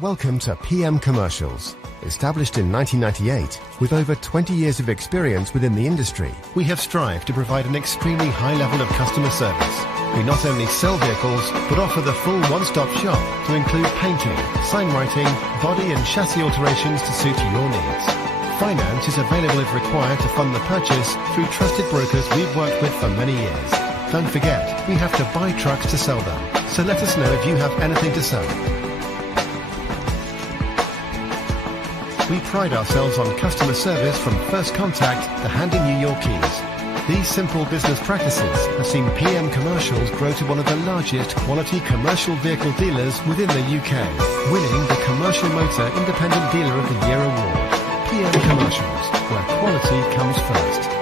Welcome to PM Commercials. Established in 1998, with over 20 years of experience within the industry, we have strived to provide an extremely high level of customer service. We not only sell vehicles, but offer the full one-stop shop to include painting, sign writing, body and chassis alterations to suit your needs. Finance is available if required to fund the purchase through trusted brokers we've worked with for many years. Don't forget, we have to buy trucks to sell them, so let us know if you have anything to sell. We pride ourselves on customer service from first contact to handing you your keys. These simple business practices have seen PM Commercials grow to one of the largest quality commercial vehicle dealers within the UK, winning the Commercial Motor Independent Dealer of the Year award. PM Commercials, where quality comes first.